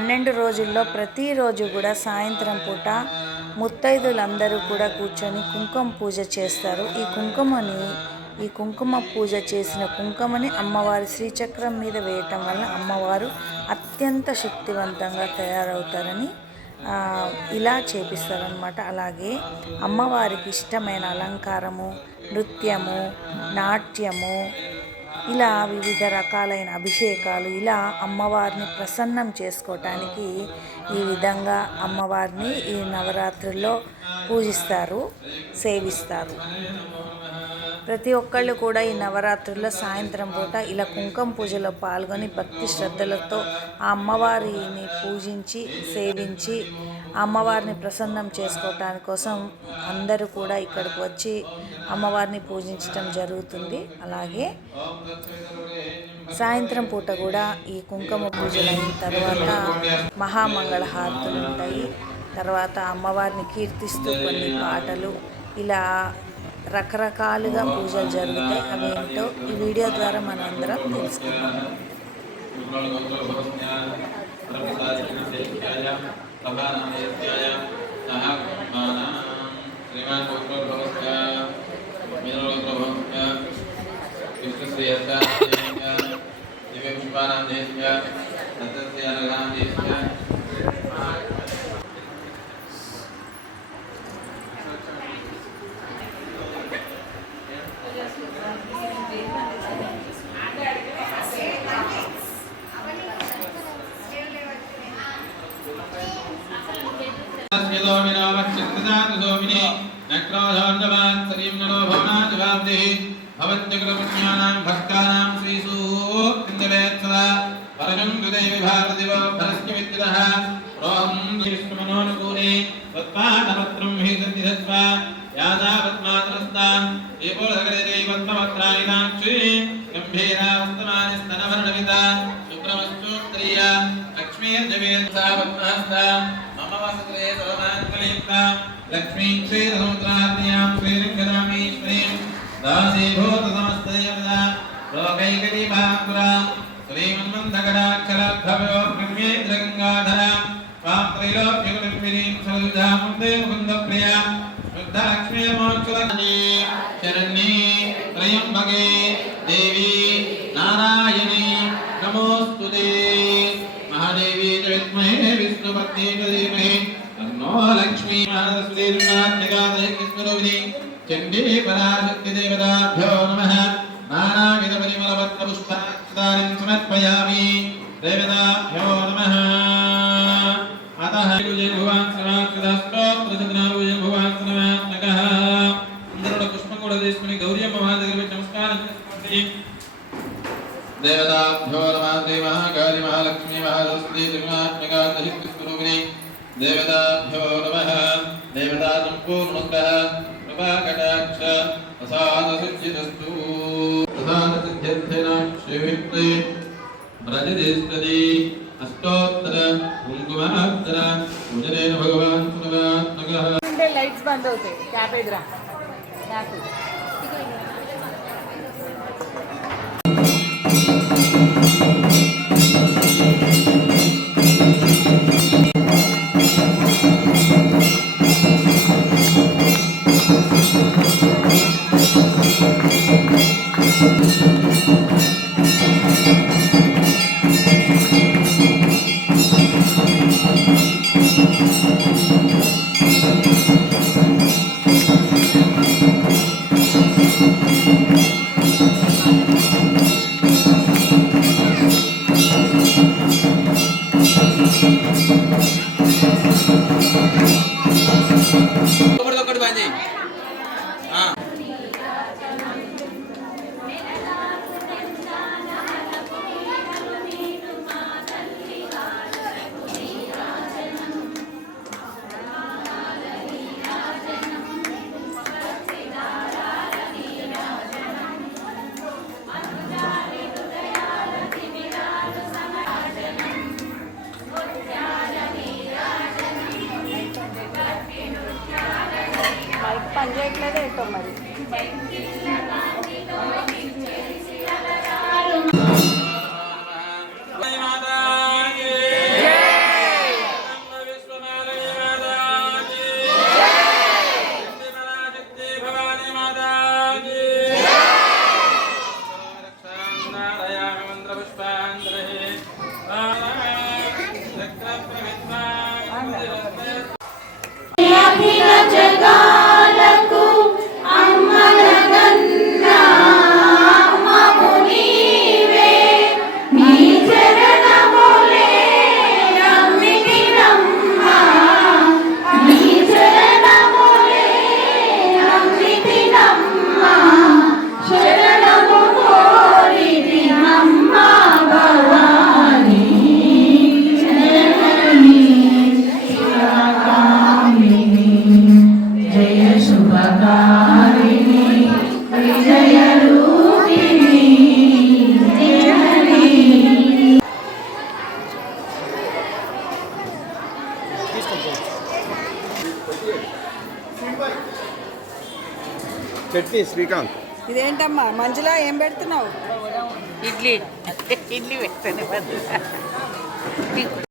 12 రోజుల్లో ప్రతిరోజు కూడా సాయంత్రం పూట ముత్తైదులందరూ కూడా కూర్చొని కుంకుమ పూజ చేస్తారు. ఈ కుంకుమ పూజ చేసిన కుంకుమని అమ్మవారి శ్రీచక్రం మీద వేయటం వల్ల అమ్మవారు అత్యంత శక్తివంతంగా తయారవుతారని ఇలా చేపిస్తారనమాట. అలాగే అమ్మవారికి ఇష్టమైన అలంకారము, నృత్యము, నాట్యము, ఇలా వివిధ రకాలైన అభిషేకాలు, ఇలా అమ్మవారిని ప్రసన్నం చేసుకోవటానికి ఈ విధంగా అమ్మవారిని ఈ నవరాత్రుల్లో పూజిస్తారు, సేవిస్తారు. ప్రతి ఒక్కళ్ళు కూడా ఈ నవరాత్రుల్లో సాయంత్రం పూట ఇలా కుంకుమ పూజలో పాల్గొని భక్తి శ్రద్ధలతో ఆ అమ్మవారిని పూజించి సేవించి అమ్మవారిని ప్రసన్నం చేసుకోవటాని కోసం అందరూ కూడా ఇక్కడికి వచ్చి అమ్మవారిని పూజించటం జరుగుతుంది. అలాగే సాయంత్రం పూట కూడా ఈ కుంకుమ పూజలు అయిన తర్వాత మహామంగళ హారతులు ఉంటాయి. తర్వాత అమ్మవారిని కీర్తిస్తూ కొన్ని పాటలు, ఇలా రకరకాలుగా పూజలు జరుగుతాయి. అవేంటో ఈ వీడియో ద్వారా మనం అందరం తెలుసుకుందాం. लक्ष्मी क्षीरसमुद्राद्यां श्रीरङ्गनामीश्वरीं दासीभूतसमस्तदेवता लोकैकदीपाङ्कुरा श्रीमन्मन्दकटाक्षराभ्यो ब्रह्मेन्द्रगङ्गाधरा त्वां त्रैलोक्यगुणप्रियं सरुधामुन्दे मुकुन्दप्रिया शुद्धलक्ष्मीमोक्षलक्ष्मी शरण्ये त्र्यम्बके देवी नारायणी नमोऽस्तुते महादेवी च विद्महे विष्णुपत्नी च धीमहि लक्ष्मी महादेवी चंडी पराशक्ति देवताभ्यो नमः नानाविध परिमलपत्र पुष्पाक्षतारिं समर्पयामि देवताभ्यो नमः अतः भगवान् श्रीमात्स्तोत्रचन्द्राभुजं भगवान् श्रीमात्मकः అందరూ పుష్పం కూడా తీసుకుని గౌరీ అమ్మవారి దగ్గర పెట్టి నమస్కారం చేసుకోండి. దేవతాభ్యో నమః శ్రీ మహాకాళి మహాలక్ష్మి మహాసరస్వతి త్రిగుణాత్మికా శక్తి స్వరూపిణి देवताभ्यो नमः देवता संपूर्णतः कृपाकटाक्ष प्रसादसिद्धिरस्तु प्रसादसिद्ध्यर्थेन श्रीवित्ते व्रजदेस्तदि अष्टोत्तर कुंकुमात्तर पूजनेन भगवान् सर्वात्मकः అంటే లైట్స్ బంద్ అవుతాయి. క్యాప్ ఎదురా క్యాప్ పనిచేయట్లేదు ఏంటో మరి. చట్నీ శ్రీకాంత్. ఇదేంటమ్మా మంజులా ఏం పెడుతున్నావు? ఇడ్లీ ఇడ్లీ పెట్టండి